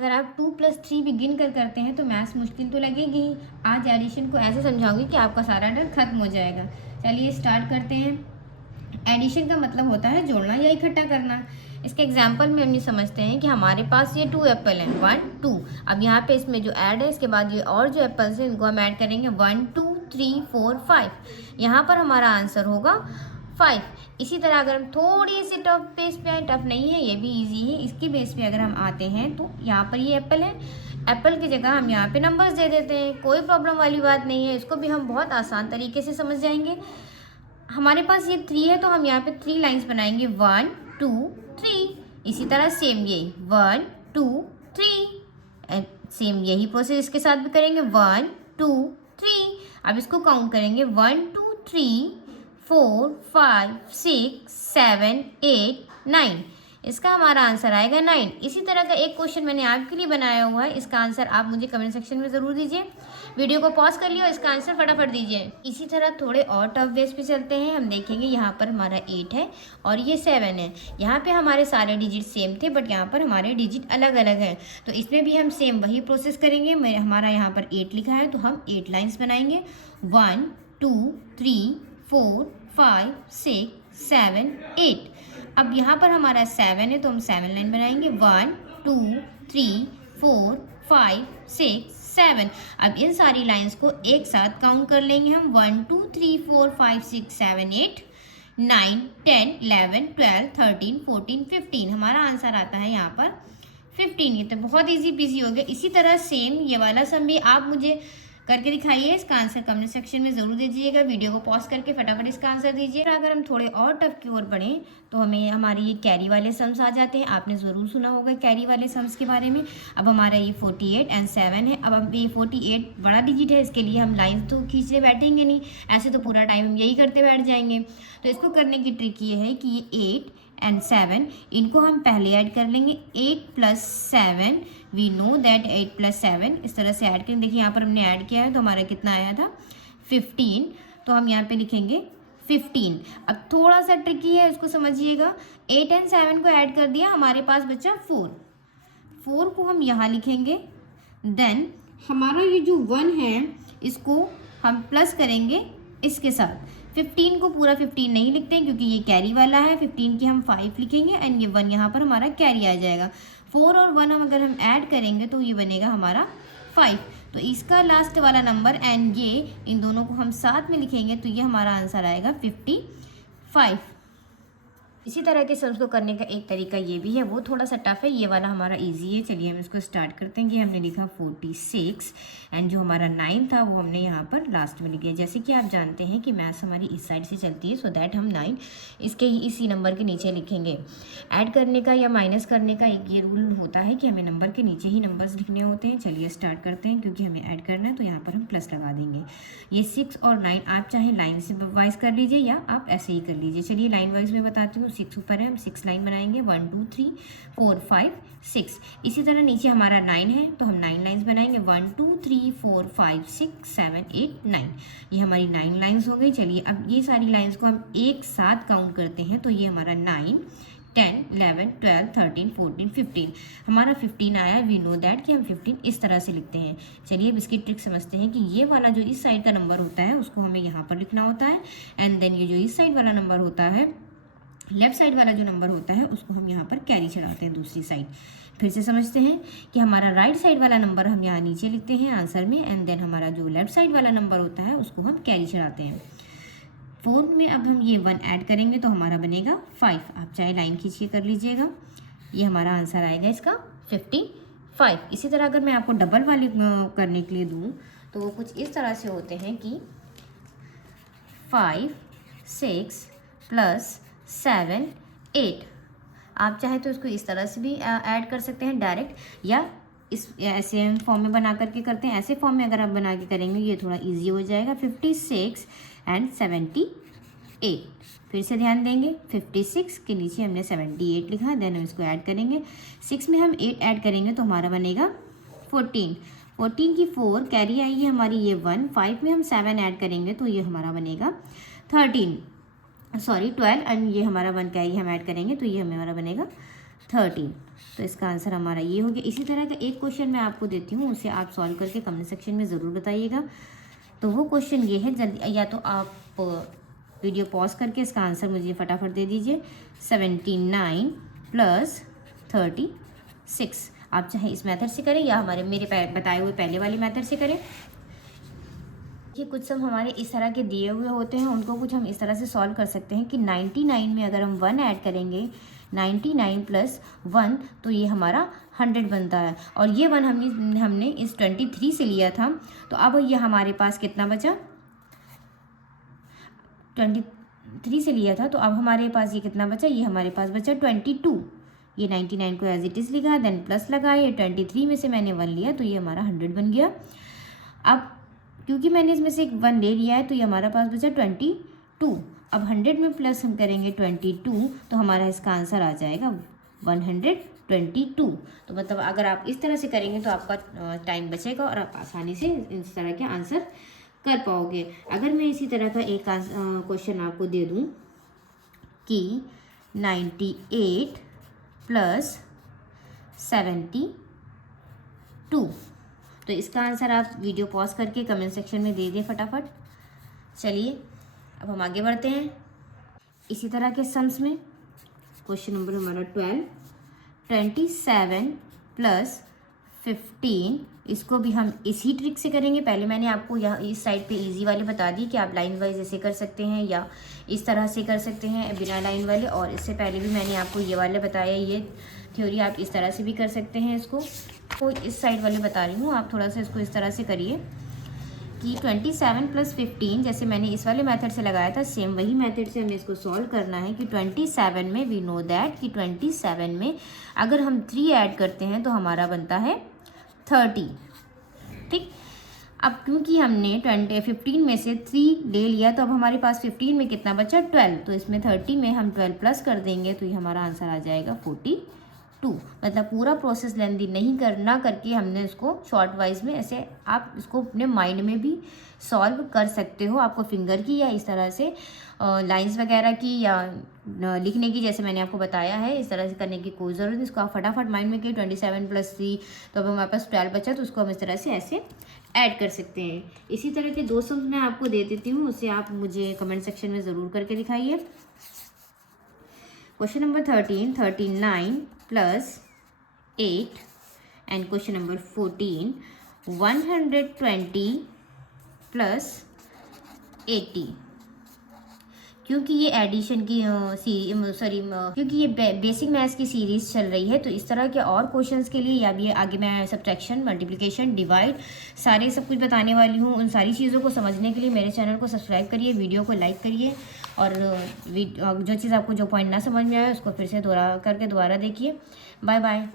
अगर आप 2+3 बिगिन कर करते हैं तो मैथ्स मुश्किल तो लगेगी ही। आज एडिशन को ऐसे समझाऊंगी कि आपका सारा डर खत्म हो जाएगा। चलिए स्टार्ट करते हैं। एडिशन का मतलब होता है जोड़ना या इकट्ठा करना। इसके एग्जाम्पल में हम ये समझते हैं कि हमारे पास ये 2 एप्पल हैं, 1 2। अब यहाँ पे इसमें जो ऐड है इसके बाद ये और जो एप्पल्स हैं इनको हम ऐड करेंगे 1 2 3 4 5। यहाँ पर हमारा आंसर होगा 5। इसी तरह अगर हम थोड़ी सी टफ बेस पे आए, टफ नहीं है ये भी इजी है, इसके बेस पे अगर हम आते हैं तो यहाँ पर ये एप्पल है, एप्पल की जगह हम यहाँ पे नंबर्स दे देते हैं, कोई प्रॉब्लम वाली बात नहीं है। इसको भी हम बहुत आसान तरीके से समझ जाएंगे। हमारे पास ये 3 है तो हम यहाँ पे 3 लाइंस बनाएंगे 1 2 3। इसी तरह सेम ये 1 2 3 एंड सेम यही प्रोसेस इसके साथ भी करेंगे 1 2 3। अब इसको काउंट करेंगे 1 2 3 4 5 6 7 8 9। इसका हमारा आंसर आएगा 9। इसी तरह का एक क्वेश्चन मैंने आपके लिए बनाया हुआ है, इसका आंसर आप मुझे कमेंट सेक्शन में ज़रूर दीजिए। वीडियो को पॉज कर लियो, इसका आंसर फटाफट दीजिए। इसी तरह थोड़े और टफ बेस पे चलते हैं। हम देखेंगे यहाँ पर हमारा 8 है और ये 7 है। यहाँ पे हमारे सारे डिजिट सेम थे बट यहाँ पर हमारे डिजिट अलग अलग हैं, तो इसमें भी हम सेम वही प्रोसेस करेंगे। हमारा यहाँ पर 8 लिखा है तो हम 8 लाइन्स बनाएंगे 1 2 3 4 5 6 7 8। अब यहाँ पर हमारा 7 है तो हम 7 लाइन बनाएंगे 1 2 3 4 5 6 7। अब इन सारी लाइंस को एक साथ काउंट कर लेंगे हम 1 2 3 4 5 6 7 8 9 10 11 12 13 14 15। हमारा आंसर आता है यहाँ पर 15। ये तो बहुत इजी पीजी हो गया। इसी तरह सेम ये वाला सम भी आप मुझे करके दिखाइए। इसका आंसर कमेंट सेक्शन में ज़रूर दीजिएगा। वीडियो को पॉज करके फटाफट इसका आंसर दीजिए। अगर हम थोड़े और टफ की ओर बढ़ें तो हमें हमारे ये कैरी वाले सम्स आ जाते हैं। आपने ज़रूर सुना होगा कैरी वाले सम्स के बारे में। अब हमारा ये 48 एंड 7 है। अब हम ये 48 बड़ा डिजिट है, इसके लिए हम लाइन तो खींचते बैठेंगे नहीं, ऐसे तो पूरा टाइम हम यही करते बैठ जाएंगे। तो इसको करने की ट्रिक ये है कि ये 8 एंड 7 इनको हम पहले ऐड कर लेंगे। 8 + 7 वी नो दैट 8 + 7 इस तरह से ऐड करें। देखिए यहाँ पर हमने ऐड किया है तो हमारा कितना आया था 15। तो हम यहाँ पे लिखेंगे 15। अब थोड़ा सा ट्रिकी है, उसको समझिएगा। 8 एंड 7 को ऐड कर दिया, हमारे पास बचा 4 को हम यहाँ लिखेंगे। देन हमारा ये जो 1 है इसको हम प्लस करेंगे इसके साथ। 15 को पूरा 15 नहीं लिखते हैं क्योंकि ये कैरी वाला है। 15 की हम 5 लिखेंगे एंड ये 1 यहाँ पर हमारा कैरी आ जाएगा। 4 और 1 हम अगर हम ऐड करेंगे तो ये बनेगा हमारा 5। तो इसका लास्ट वाला नंबर एंड ये इन दोनों को हम साथ में लिखेंगे तो ये हमारा आंसर आएगा 55। इसी तरह के सम्स को करने का एक तरीका ये भी है, वो थोड़ा सा टफ है, ये वाला हमारा इजी है। चलिए हम इसको स्टार्ट करते हैं कि हमने लिखा 46 एंड जो हमारा 9 था वो हमने यहाँ पर लास्ट में लिख दिया। जैसे कि आप जानते हैं कि मैथ्स हमारी इस साइड से चलती है, सो दैट हम 9 इसके ही इसी नंबर के नीचे लिखेंगे। ऐड करने का या माइनस करने का एक ये रूल होता है कि हमें नंबर के नीचे ही नंबर्स लिखने होते हैं। चलिए स्टार्ट करते हैं। क्योंकि हमें ऐड करना है तो यहाँ पर हम प्लस लगा देंगे। ये 6 और 9 आप चाहे लाइन से वाइज कर लीजिए या आप ऐसे ही कर लीजिए। चलिए लाइन वाइज में बताती हूँ। 6 ऊपर है, हम 6 लाइन बनाएंगे 1 2 3 4 5 6। इसी तरह नीचे हमारा 9 है तो हम 9 लाइन्स बनाएंगे 1 2 3 4 5 6 7 8 9। ये हमारी 9 लाइन्स हो गई। चलिए अब ये सारी लाइन्स को हम एक साथ काउंट करते हैं तो ये हमारा 9 10 11 12 13 14 15। हमारा 15 आया। वी नो दैट कि हम 15 इस तरह से लिखते हैं। चलिए अब इसकी ट्रिक समझते हैं कि ये वाला जो इस साइड का नंबर होता है उसको हमें यहाँ पर लिखना होता है एंड देन ये जो इस साइड वाला नंबर होता है, लेफ्ट साइड वाला जो नंबर होता है उसको हम यहाँ पर कैरी चढ़ाते हैं दूसरी साइड। फिर से समझते हैं कि हमारा राइट साइड वाला नंबर हम यहाँ नीचे लिखते हैं आंसर में एंड देन हमारा जो लेफ्ट साइड वाला नंबर होता है उसको हम कैरी चढ़ाते हैं। 4 में अब हम ये 1 ऐड करेंगे तो हमारा बनेगा 5। आप चाहे लाइन खींच के कर लीजिएगा। ये हमारा आंसर आएगा इसका 55। इसी तरह अगर मैं आपको डबल वाली करने के लिए दूँ तो वो कुछ इस तरह से होते हैं कि 5 6 + 7 8। आप चाहे तो इसको इस तरह से भी ऐड कर सकते हैं डायरेक्ट, या इस ऐसे फॉर्म में बना करके करते हैं। ऐसे फॉर्म में अगर आप बना के करेंगे ये थोड़ा इजी हो जाएगा। 56 एंड 78। फिर से ध्यान देंगे 56 के नीचे हमने 78 लिखा, देन हम इसको ऐड करेंगे। 6 में हम 8 ऐड करेंगे तो हमारा बनेगा 14। 14 की 4 कैरी आएगी हमारी ये 1। 5 में हम 7 ऐड करेंगे तो ये हमारा बनेगा 12 एंड ये हमारा 1 कैरी हम ऐड करेंगे तो ये हमारा बनेगा 13। तो इसका आंसर हमारा ये हो गया। इसी तरह का एक क्वेश्चन मैं आपको देती हूँ, उसे आप सॉल्व करके कमेंट सेक्शन में ज़रूर बताइएगा। तो वो क्वेश्चन ये है, जल्दी या तो आप वीडियो पॉज करके इसका आंसर मुझे फटाफट दे दीजिए। 79 + 36। आप चाहे इस मेथड से करें या मेरे बताए हुए पहले वाले मेथड से करें। ये कुछ सम हमारे इस तरह के दिए हुए होते हैं, उनको कुछ हम इस तरह से सॉल्व कर सकते हैं कि 99 में अगर हम 1 ऐड करेंगे, 99 + 1, तो ये हमारा 100 बनता है। और ये 1 हमने इस 23 से लिया था। तो अब ये हमारे पास कितना बचा, 23 से लिया था, तो अब हमारे पास ये कितना बचा, ये हमारे पास बचा 22। ये 99 को एज इट इज़ लिखा, देन प्लस लगाया, ये 23 में से मैंने 1 लिया, तो ये हमारा 100 बन गया। अब क्योंकि मैंने इसमें से एक 1 ले लिया है, तो ये हमारा पास बचा 22। अब 100 में प्लस हम करेंगे 22, तो हमारा इसका आंसर आ जाएगा 122। तो मतलब अगर आप इस तरह से करेंगे तो आपका टाइम बचेगा और आप आसानी से इस तरह के आंसर कर पाओगे। अगर मैं इसी तरह का एक क्वेश्चन आपको दे दूं कि 98 + 72, तो इसका आंसर आप वीडियो पॉज करके कमेंट सेक्शन में दे दें फटाफट। चलिए अब हम आगे बढ़ते हैं इसी तरह के सम्स में। क्वेश्चन नंबर हमारा 12, 27 + 15, इसको भी हम इसी ट्रिक से करेंगे। पहले मैंने आपको यहाँ इस साइड पे इजी वाले बता दी कि आप लाइन वाइज ऐसे कर सकते हैं या इस तरह से कर सकते हैं बिना लाइन वाले, और इससे पहले भी मैंने आपको ये वाले बताया, ये थ्योरी आप इस तरह से भी कर सकते हैं। इसको तो इस साइड वाले बता रही हूँ, आप थोड़ा सा इसको इस तरह से करिए कि 27 + 15, जैसे मैंने इस वाले मेथड से लगाया था, सेम वही मेथड से हमें इसको सॉल्व करना है कि 27 में वी नो दैट कि 27 में अगर हम 3 ऐड करते हैं तो हमारा बनता है 30। ठीक, अब क्योंकि हमने 15 में से 3 ले लिया, तो अब हमारे पास 15 में कितना बचा, 12। तो इसमें 30 में हम 12 प्लस कर देंगे, तो ये हमारा आंसर आ जाएगा 42। मतलब पूरा प्रोसेस लेंदी नहीं करना करके हमने इसको शॉर्ट वाइज में ऐसे आप इसको अपने माइंड में भी सॉल्व कर सकते हो। आपको फिंगर की या इस तरह से लाइंस वगैरह की या लिखने की, जैसे मैंने आपको बताया है, इस तरह से करने की कोई ज़रूरत नहीं। इसको आप फटाफट माइंड में किए 27 + 3, तो अब हमारे पास 12 बचा, तो उसको हम इस तरह से ऐसे ऐड कर सकते हैं। इसी तरह के 2 सम्स मैं आपको दे देती हूँ, उसे आप मुझे कमेंट सेक्शन में ज़रूर करके दिखाइए। Question number 13, 39 + 8, and question number 14, 120 + 80। क्योंकि ये एडिशन की क्योंकि ये बेसिक मैथ्स की सीरीज़ चल रही है, तो इस तरह के और क्वेश्चंस के लिए या भी आगे मैं सब्ट्रैक्शन, मल्टीप्लिकेशन, डिवाइड सारे सब कुछ बताने वाली हूँ। उन सारी चीज़ों को समझने के लिए मेरे चैनल को सब्सक्राइब करिए, वीडियो को लाइक करिए, और जो चीज़ आपको जो पॉइंट ना समझ में आए उसको फिर से दोबारा देखिए। Bye bye.